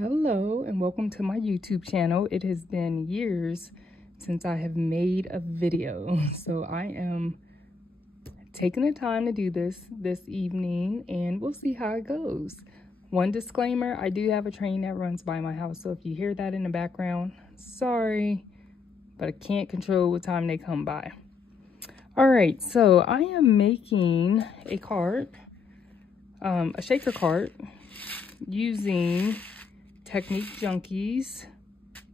Hello and welcome to my YouTube channel. It has been years since I have made a video, so I am taking the time to do this evening and we'll see how it goes. One disclaimer, I do have a train that runs by my house, so if you hear that in the background, sorry, but I can't control what time they come by. All right, so I am making a card, a shaker card, using Technique Junkies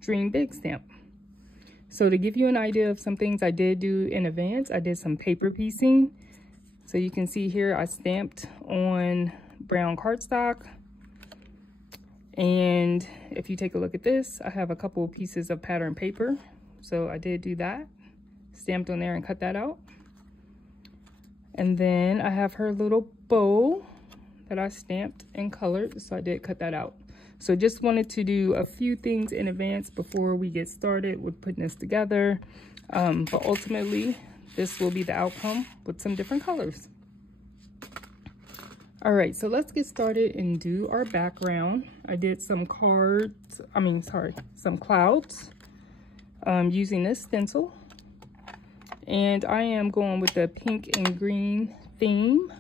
Dream Big stamp. So to give you an idea of some things I did do in advance, I did some paper piecing. So you can see here I stamped on brown cardstock. And if you take a look at this, I have a couple of pieces of pattern paper. So I did do that, stamped on there and cut that out. And then I have her little bow that I stamped and colored, so I did cut that out. So just wanted to do a few things in advance before we get started with putting this together. But ultimately, this will be the outcome with some different colors. All right, so let's get started and do our background. I did some some clouds using this stencil. And I am going with the pink and green theme.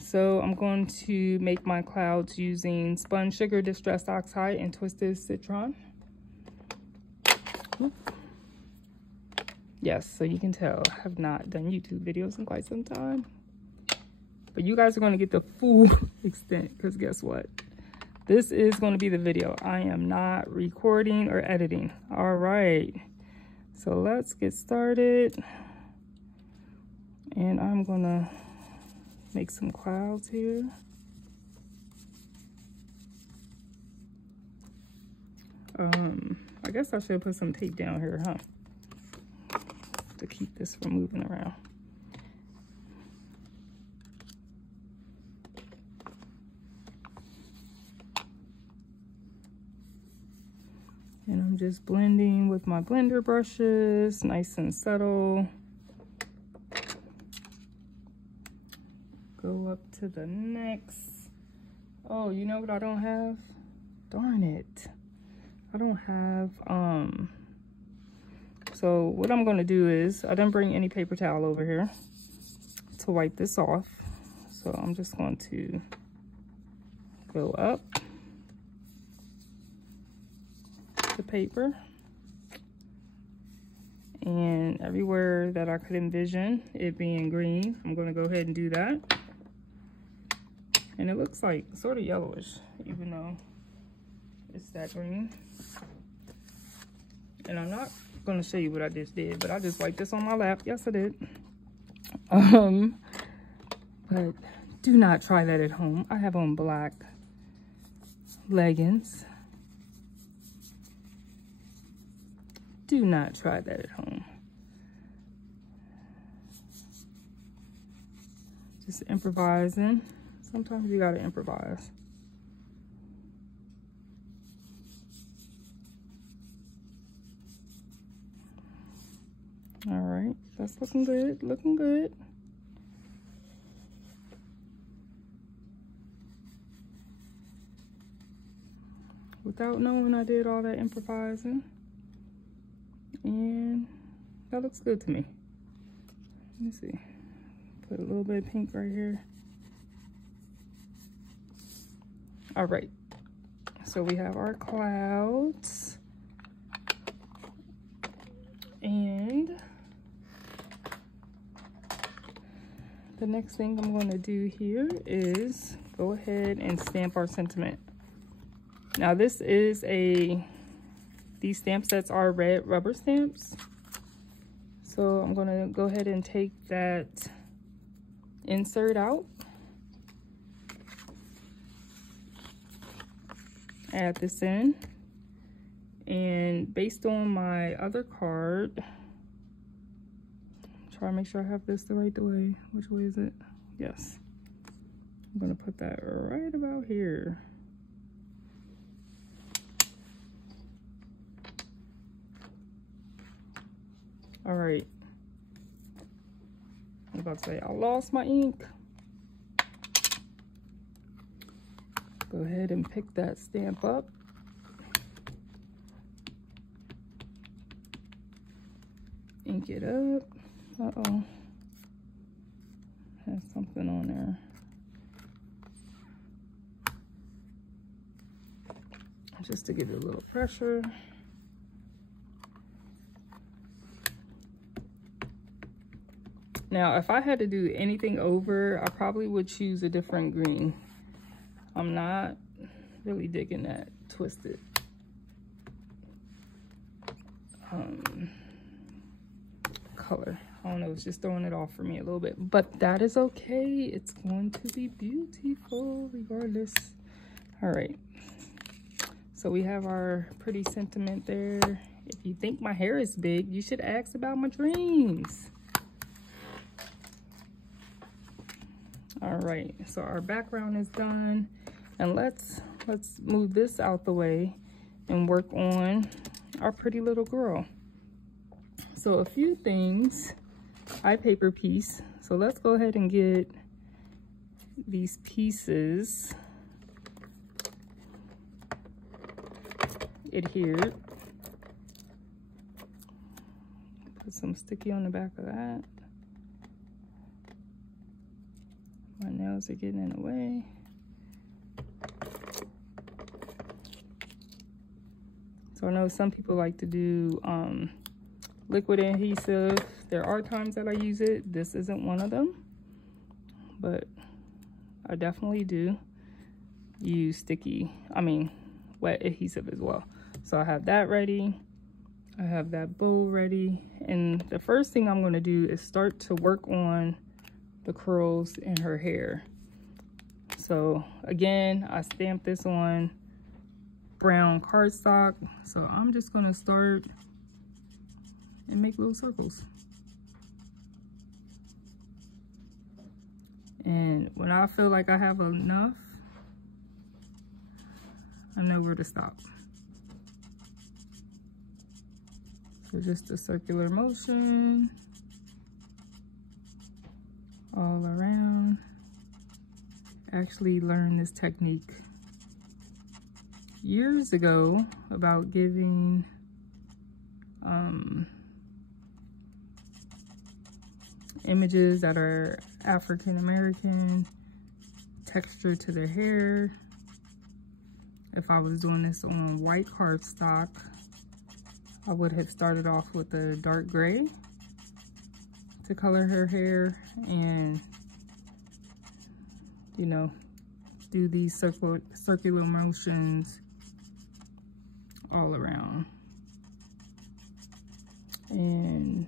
So I'm going to make my clouds using Spun Sugar Distress Oxide and Twisted Citron. Yes, so you can tell I have not done YouTube videos in quite some time. But you guys are going to get the full extent, because guess what? This is going to be the video. I am not recording or editing. All right, so let's get started. And I'm going to make some clouds here. I guess I should put some tape down here, huh? To keep this from moving around. And I'm just blending with my blender brushes, nice and subtle. Go up to the next. Oh, you know what I don't have? Darn it. I don't have, so what I'm gonna do is, I didn't bring any paper towel over here to wipe this off. So I'm just going to go up the paper. And everywhere that I could envision it being green, I'm gonna go ahead and do that. And it looks like sort of yellowish, even though it's that green. And I'm not gonna show you what I just did, but I just wiped this on my lap. Yes, I did. But do not try that at home. I have on black leggings. Do not try that at home. Just improvising. Sometimes you gotta improvise. All right, that's looking good, looking good. Without knowing I did all that improvising. And that looks good to me. Let me see. Put a little bit of pink right here. All right, so we have our clouds. And the next thing I'm going to do here is go ahead and stamp our sentiment. Now this is these stamp sets are red rubber stamps. So I'm going to go ahead and take that insert out. Add this in. And based on my other card, try to make sure I have this the right way. Which way is it? Yes. I'm going to put that right about here. All right. I'm about to say I lost my ink. Go ahead and pick that stamp up. ink it up. Uh-oh. Has something on there. Just to give it a little pressure. Now, if I had to do anything over, I probably would choose a different green. I'm not really digging that twisted color. I don't know, it's just throwing it off for me a little bit, but that is okay. It's going to be beautiful regardless. All right, so we have our pretty sentiment there. If you think my hair is big, you should ask about my dreams. All right, so our background is done, and let's move this out the way and work on our pretty little girl. So a few things, I paper piece. So let's go ahead and get these pieces adhered. Put some sticky on the back of that. My nails are getting in the way. So I know some people like to do liquid adhesive. There are times that I use it. This isn't one of them, but I definitely do use wet adhesive as well. So I have that ready. I have that bow ready. And the first thing I'm gonna do is start to work on the curls in her hair. So again, I stamped this on brown cardstock. So I'm just gonna start and make little circles. And when I feel like I have enough, I know where to stop. So just a circular motion all around. Actually learned this technique years ago about giving images that are African American texture to their hair. If I was doing this on white cardstock, I would have started off with a dark gray to color her hair, and you know, do these circular motions all around. And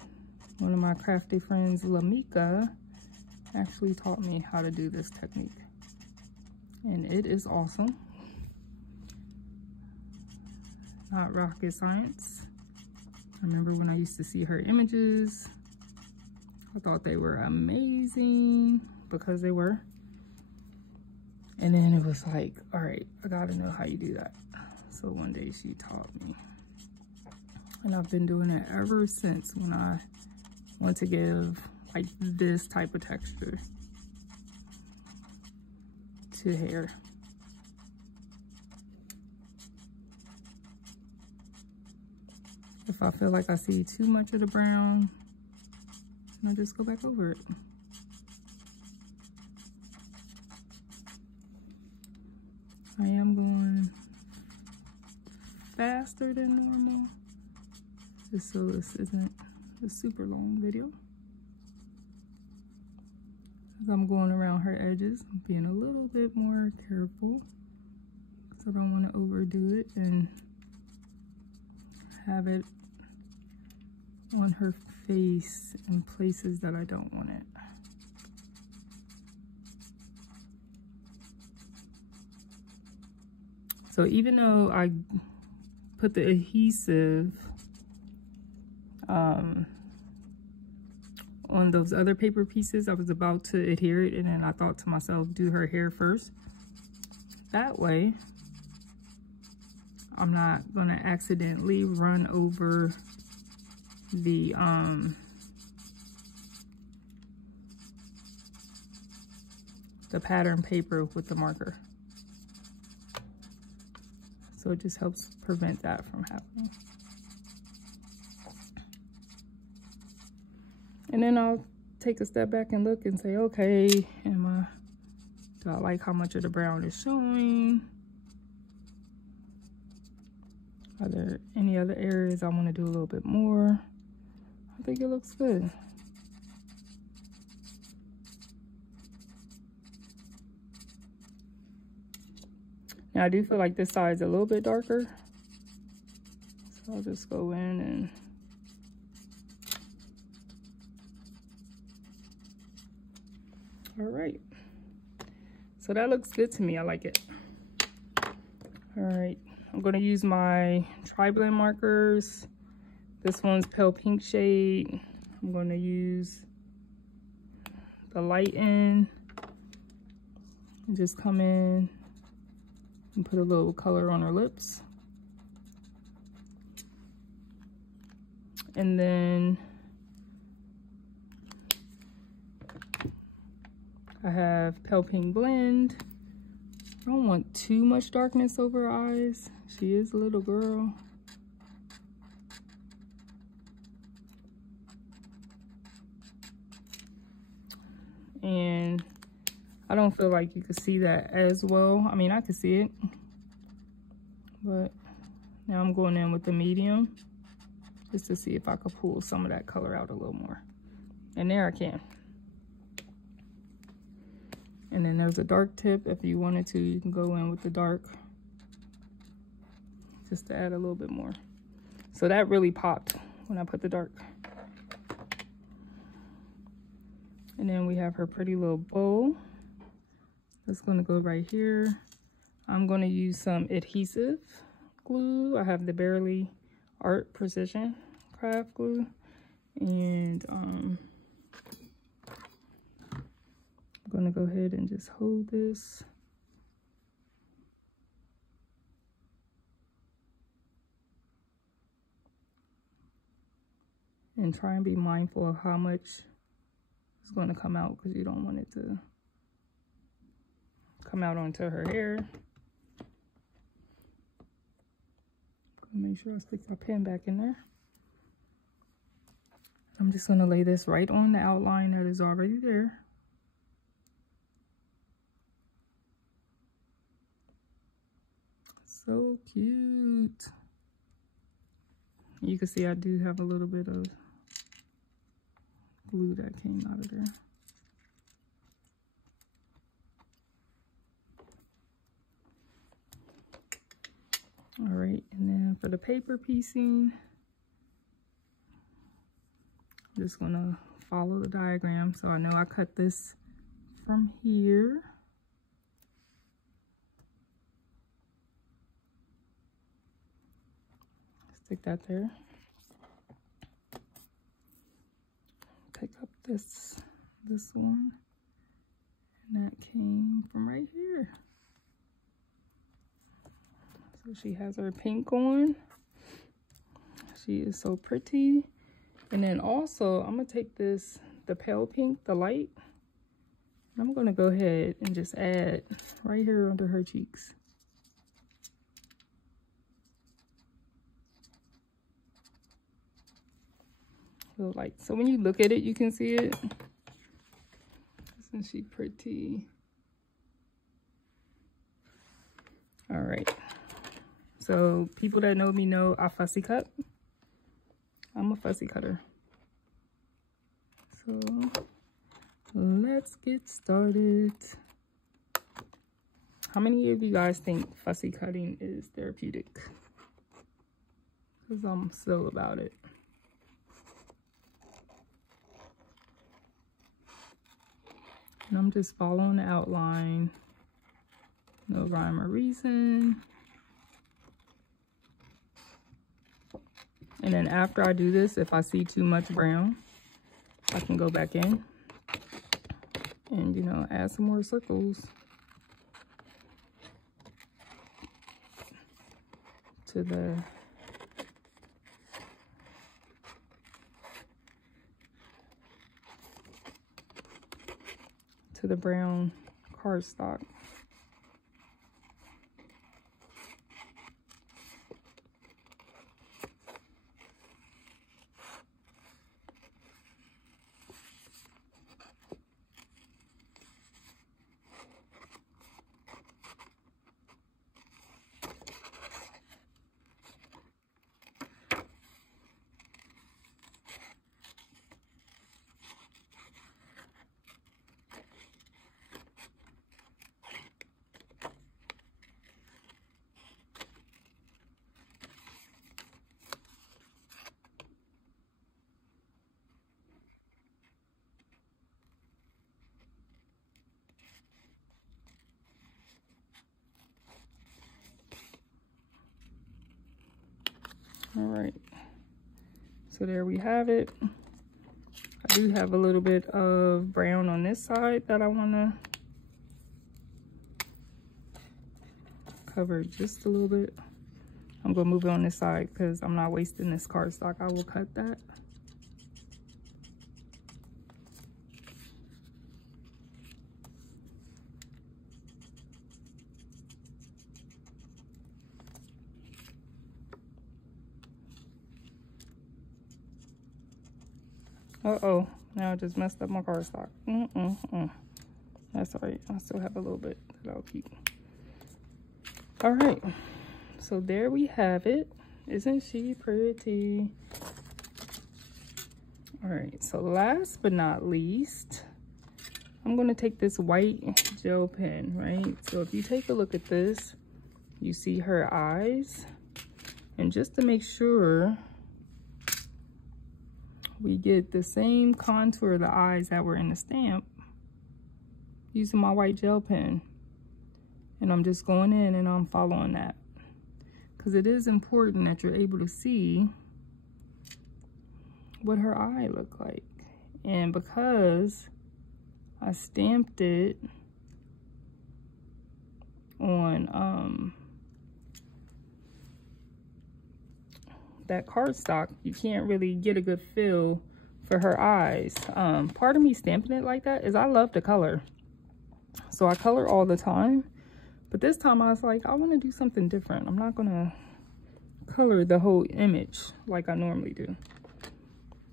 one of my crafty friends, Lamika, actually taught me how to do this technique, and it is awesome. Not rocket science. I remember when I used to see her images, I thought they were amazing, because they were. And then it was like, all right, I gotta know how you do that. So one day she taught me, and I've been doing it ever since, when I want to give like this type of texture to hair. If I feel like I see too much of the brown, I just go back over it. I am going faster than normal, just so this isn't a super long video. As I'm going around her edges, I'm being a little bit more careful, because I don't want to overdo it and have it on her face in places that I don't want it. So even though I put the adhesive on those other paper pieces, I was about to adhere it, and then I thought to myself, do her hair first. That way, I'm not gonna accidentally run over the pattern paper with the marker. So it just helps prevent that from happening. And then I'll take a step back and look and say, okay, do I like how much of the brown is showing? Are there any other areas I want to do a little bit more? I think it looks good. Now I do feel like this side is a little bit darker. So I'll just go in and all right. So that looks good to me. I like it. All right. I'm going to use my tri-blend markers. This one's pale pink shade. I'm going to use the light in and just come in and put a little color on her lips. And then I have pale pink blend. I don't want too much darkness over her eyes. She is a little girl. And I don't feel like you can see that as well. I mean, I can see it. But now I'm going in with the medium just to see if I could pull some of that color out a little more. And there I can. And then there's a dark tip. If you wanted to, you can go in with the dark just to add a little bit more. So that really popped when I put the dark. And then we have her pretty little bow. That's gonna go right here. I'm gonna use some adhesive glue. I have the Barely Art Precision Craft glue. And I'm gonna go ahead and just hold this. And try and be mindful of how much is going to come out, because you don't want it to come out onto her hair. Make sure I stick my pen back in there. I'm just going to lay this right on the outline that is already there. So cute. You can see I do have a little bit of glue that came out of there. All right, and then for the paper piecing, I'm just gonna follow the diagram. So I know I cut this from here. Stick that there. Pick up this one, and that came from right here. So she has her pink on. She is so pretty. And then also I'm gonna take this, the pale pink, the light, and I'm gonna go ahead and just add right here under her cheeks. Like, so when you look at it, you can see it. Isn't she pretty? All right. So people that know me know I fussy cut. I'm a fussy cutter. So let's get started. How many of you guys think fussy cutting is therapeutic? Because I'm still about it. And I'm just following the outline. No rhyme or reason. And then after I do this, if I see too much brown, I can go back in and, you know, add some more circles to the brown cardstock. All right, so there we have it. I do have a little bit of brown on this side that I want to cover just a little bit. I'm going to move it on this side because I'm not wasting this cardstock. I will cut that. Uh-oh, now I just messed up my cardstock. That's all right. I still have a little bit that I'll keep. All right, so there we have it. Isn't she pretty? All right, so last but not least, I'm gonna take this white gel pen, right? So if you take a look at this, you see her eyes. And just to make sure we get the same contour of the eyes that were in the stamp, using my white gel pen. And I'm just going in and I'm following that. Because it is important that you're able to see what her eye looked like. And because I stamped it on that cardstock, you can't really get a good feel for her eyes. Part of me stamping it like that is I love to color. So I color all the time. But this time I was like, I want to do something different. I'm not going to color the whole image like I normally do.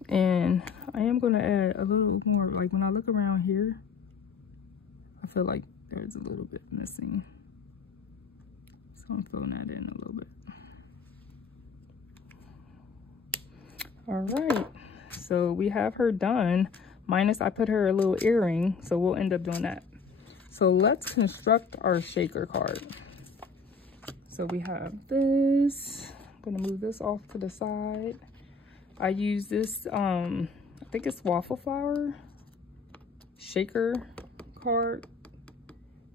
And I am going to add a little more, like when I look around here, I feel like there's a little bit missing. So I'm filling that in a little bit. All right, so we have her done, minus I put her a little earring, so we'll end up doing that. So let's construct our shaker card. So we have this. I'm gonna move this off to the side. I use this, I think it's waffle flour shaker card,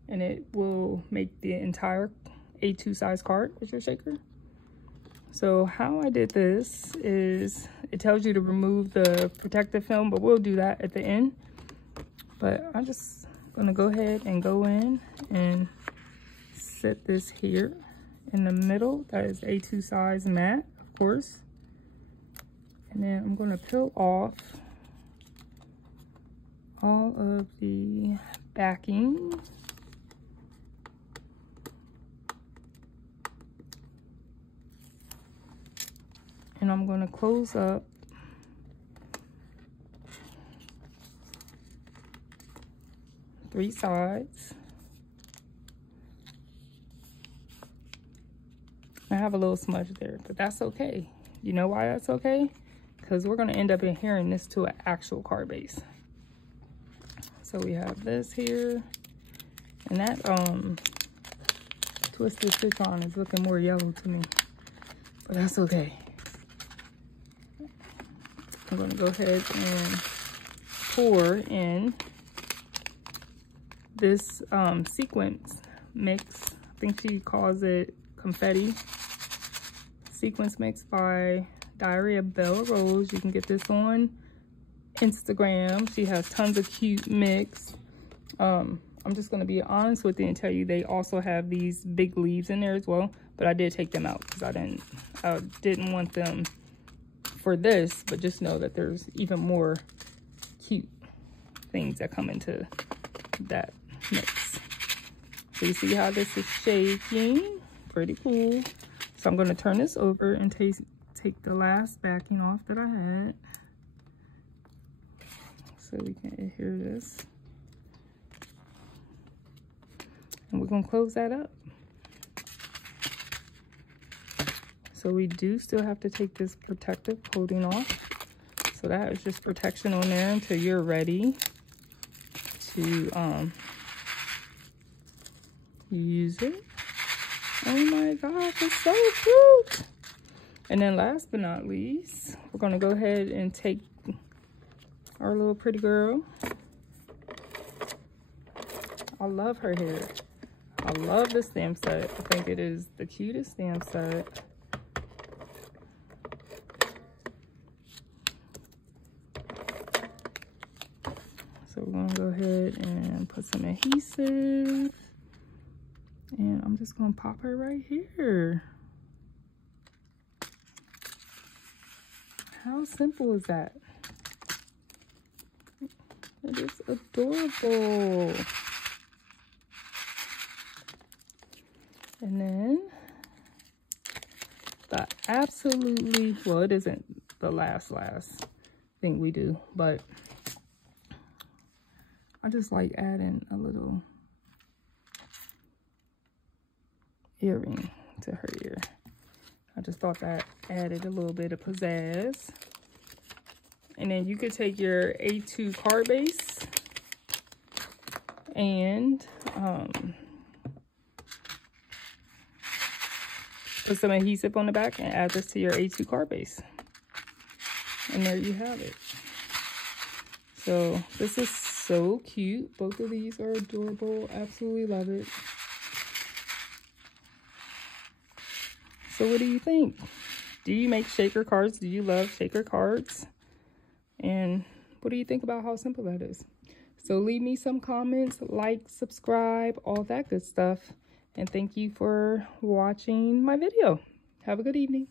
and it will make the entire A2 size card with your shaker. So how I did this is it tells you to remove the protective film, but we'll do that at the end. But I'm just gonna go ahead and go in and set this here in the middle. That is A2 size matte, of course. And then I'm gonna peel off all of the backing. And I'm going to close up three sides. I have a little smudge there, but that's okay. You know why that's okay? Because we're going to end up adhering this to an actual card base. So we have this here. And that twisted citron is looking more yellow to me, but that's okay. I'm going to go ahead and pour in this sequence mix. I think she calls it confetti. Sequence mix by Diary of Bella Rose. You can get this on Instagram. She has tons of cute mix. I'm just going to be honest with you and tell you they also have these big leaves in there as well. But I did take them out because I didn't want them for this, but just know that there's even more cute things that come into that mix. So you see how this is shaking? Pretty cool. So I'm going to turn this over and take the last backing off that I had, so we can adhere this. And we're going to close that up. So we do still have to take this protective coating off. So that is just protection on there until you're ready to use it. Oh my gosh, it's so cute. And then last but not least, we're gonna go ahead and take our little pretty girl. I love her hair. I love the stamp set. I think it is the cutest stamp set. ahead and put some adhesive. And I'm just gonna pop her right here. How simple is that? It is adorable. And then the absolutely, well, it isn't the last thing we do, but I just like adding a little earring to her ear. I just thought that added a little bit of pizzazz. And then you could take your A2 card base and put some adhesive on the back and add this to your A2 card base. And there you have it. So this is so cute. Both of these are adorable. Absolutely love it. So what do you think? Do you make shaker cards? Do you love shaker cards? And what do you think about how simple that is? So leave me some comments, like, subscribe, all that good stuff. And thank you for watching my video. Have a good evening.